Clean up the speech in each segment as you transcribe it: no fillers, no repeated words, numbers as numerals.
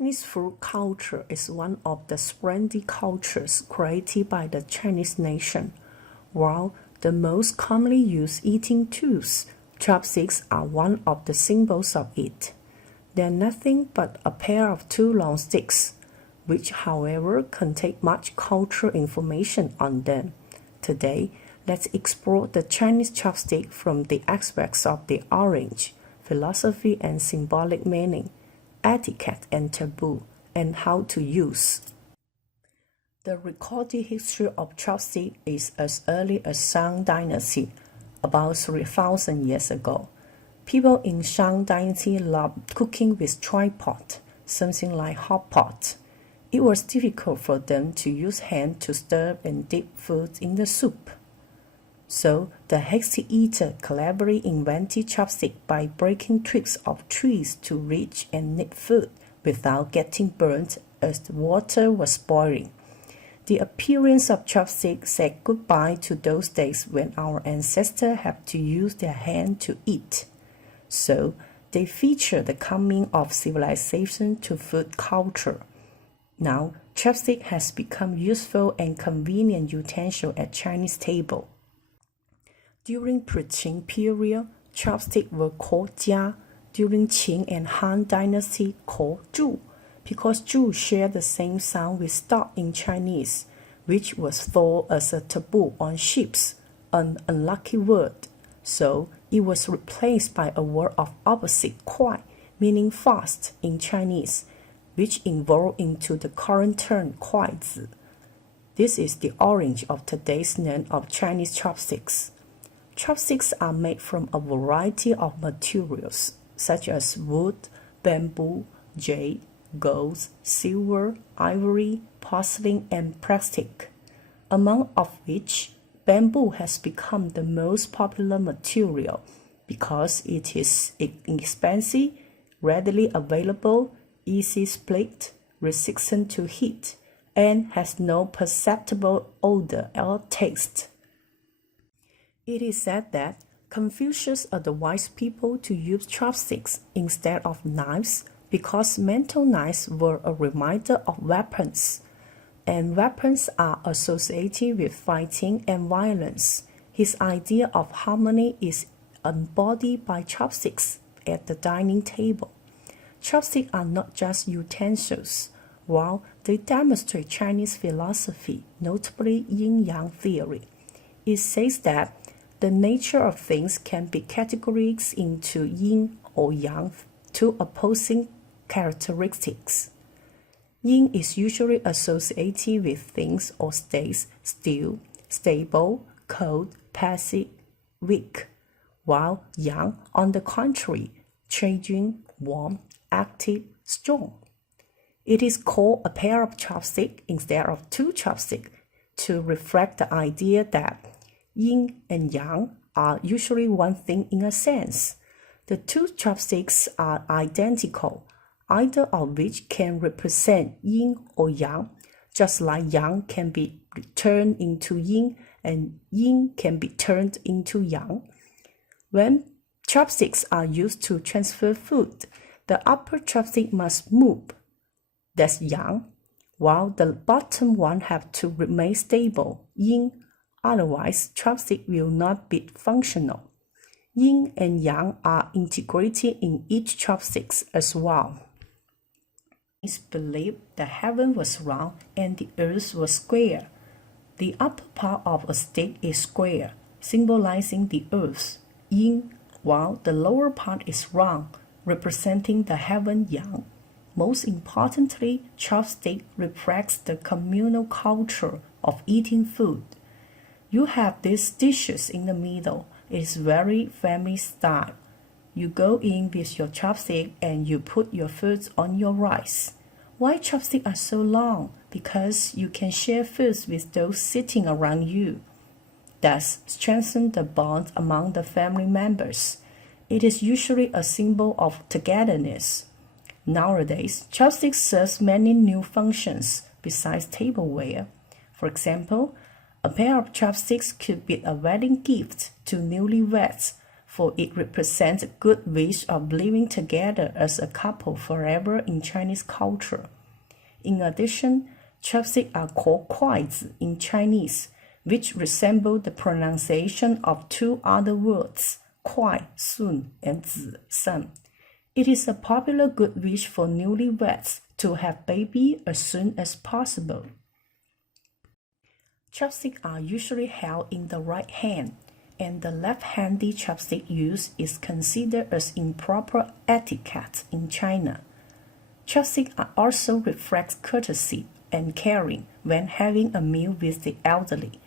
Chinese food culture is one of the splendid cultures created by the Chinese nation. While the most commonly used eating tools, chopsticks are one of the symbols of it. They are nothing but a pair of two long sticks, which however contain much cultural information on them. Today, let's explore the Chinese chopstick from the aspects of the orange, philosophy and symbolic meaning, etiquette and taboo, and how to use. The recorded history of chopstick is as early as Shang Dynasty, about 3,000 years ago. People in Shang Dynasty loved cooking with tripod, something like hot pot. It was difficult for them to use hands to stir and dip food in the soup. So the hasty eater cleverly invented chopstick by breaking twigs of trees to reach and nip food without getting burnt as the water was boiling. The appearance of chopsticks said goodbye to those days when our ancestors had to use their hand to eat. So they feature the coming of civilization to food culture. Now, chopstick has become useful and convenient utensil at Chinese table. During pre-Qing period, chopsticks were called jia. During Qing and Han Dynasty, called zhu, because zhu shared the same sound with stop in Chinese, which was thought as a taboo on ships, an unlucky word. So it was replaced by a word of opposite kuai, meaning fast in Chinese, which evolved into the current term筷子. This is the origin of today's name of Chinese chopsticks. Chopsticks are made from a variety of materials, such as wood, bamboo, jade, gold, silver, ivory, porcelain, and plastic, among of which bamboo has become the most popular material because it is inexpensive, readily available, easy split, resistant to heat, and has no perceptible odor or taste. It is said that Confucius advised people to use chopsticks instead of knives because metal knives were a reminder of weapons, and weapons are associated with fighting and violence. His idea of harmony is embodied by chopsticks at the dining table. Chopsticks are not just utensils, while they demonstrate Chinese philosophy, notably yin-yang theory. It says that the nature of things can be categorized into yin or yang, two opposing characteristics. Yin is usually associated with things or states: still, stable, cold, passive, weak, while yang, on the contrary, changing, warm, active, strong. It is called a pair of chopsticks instead of two chopsticks to reflect the idea that yin and yang are usually one thing in a sense. The two chopsticks are identical, either of which can represent yin or yang, just like yang can be turned into yin and yin can be turned into yang. When chopsticks are used to transfer food, the upper chopstick must move, that's yang, while the bottom one have to remain stable, yin. Otherwise, chopstick will not be functional. Yin and yang are integrated in each chopstick as well. It's believed the heaven was round and the earth was square. The upper part of a stick is square, symbolizing the earth, yin, while the lower part is round, representing the heaven, yang. Most importantly, chopstick reflects the communal culture of eating food. You have these dishes in the middle. It's very family style. You go in with your chopstick and you put your food on your rice. Why chopsticks are so long? Because you can share food with those sitting around you. Thus, strengthen the bond among the family members. It is usually a symbol of togetherness. Nowadays, chopsticks serve many new functions besides tableware. For example, a pair of chopsticks could be a wedding gift to newlyweds for it represents a good wish of living together as a couple forever in Chinese culture. In addition, chopsticks are called筷子in Chinese, which resemble the pronunciation of two other words, 快, soon, and 子, son. It is a popular good wish for newlyweds to have baby as soon as possible. Chopsticks are usually held in the right hand, and the left-handed chopstick use is considered as improper etiquette in China. Chopsticks also reflect courtesy and caring when having a meal with the elderly.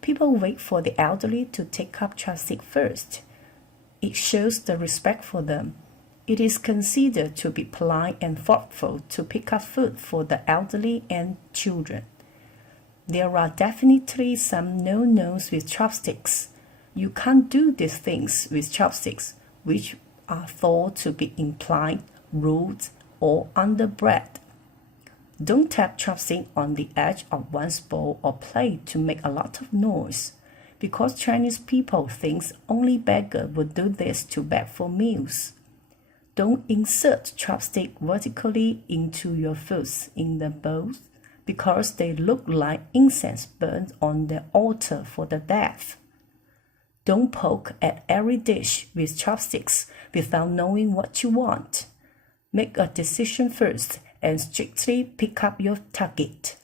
People wait for the elderly to take up chopstick first. It shows the respect for them. It is considered to be polite and thoughtful to pick up food for the elderly and children. There are definitely some no-nos with chopsticks. You can't do these things with chopsticks, which are thought to be implied, rude, or underbred. Don't tap chopstick on the edge of one's bowl or plate to make a lot of noise, because Chinese people think only beggars would do this to beg for meals. Don't insert chopstick vertically into your foods in the bowl, because they look like incense burned on the altar for the dead. Don't poke at every dish with chopsticks without knowing what you want. Make a decision first and strictly pick up your target.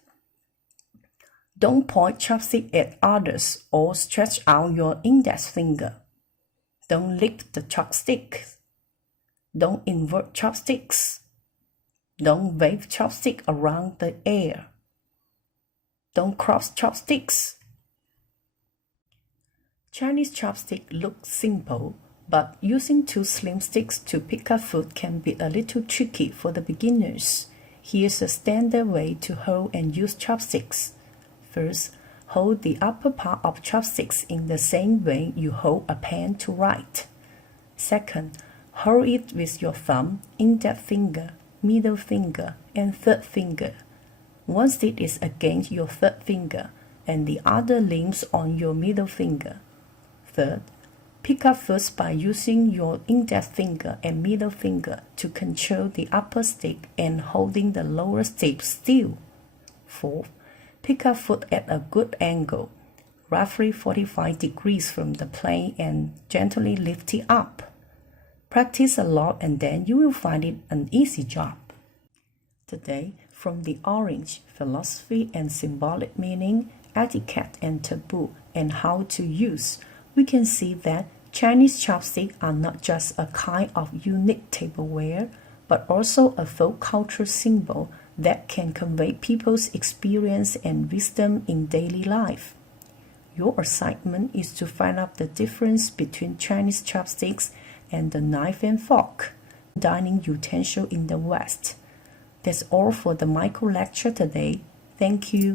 Don't point chopstick at others or stretch out your index finger. Don't lick the chopstick. Don't invert chopsticks. Don't wave chopstick around the air. Don't cross chopsticks. Chinese chopsticks look simple, but using two slim sticks to pick up food can be a little tricky for the beginners. Here's a standard way to hold and use chopsticks. First, hold the upper part of chopsticks in the same way you hold a pen to write. Second, hold it with your thumb, index finger, middle finger, and third finger. One stick is against your third finger, and the other leans on your middle finger. Third, pick up first by using your index finger and middle finger to control the upper stick and holding the lower stick still. Fourth, pick up food at a good angle, roughly 45 degrees from the plate, and gently lift it up. Practice a lot and then you will find it an easy job. Today, from the orange, philosophy and symbolic meaning, etiquette and taboo, and how to use, we can see that Chinese chopsticks are not just a kind of unique tableware, but also a folk cultural symbol that can convey people's experience and wisdom in daily life. Your assignment is to find out the difference between Chinese chopsticks and the knife and fork, dining utensil in the West. That's all for the micro lecture today. Thank you.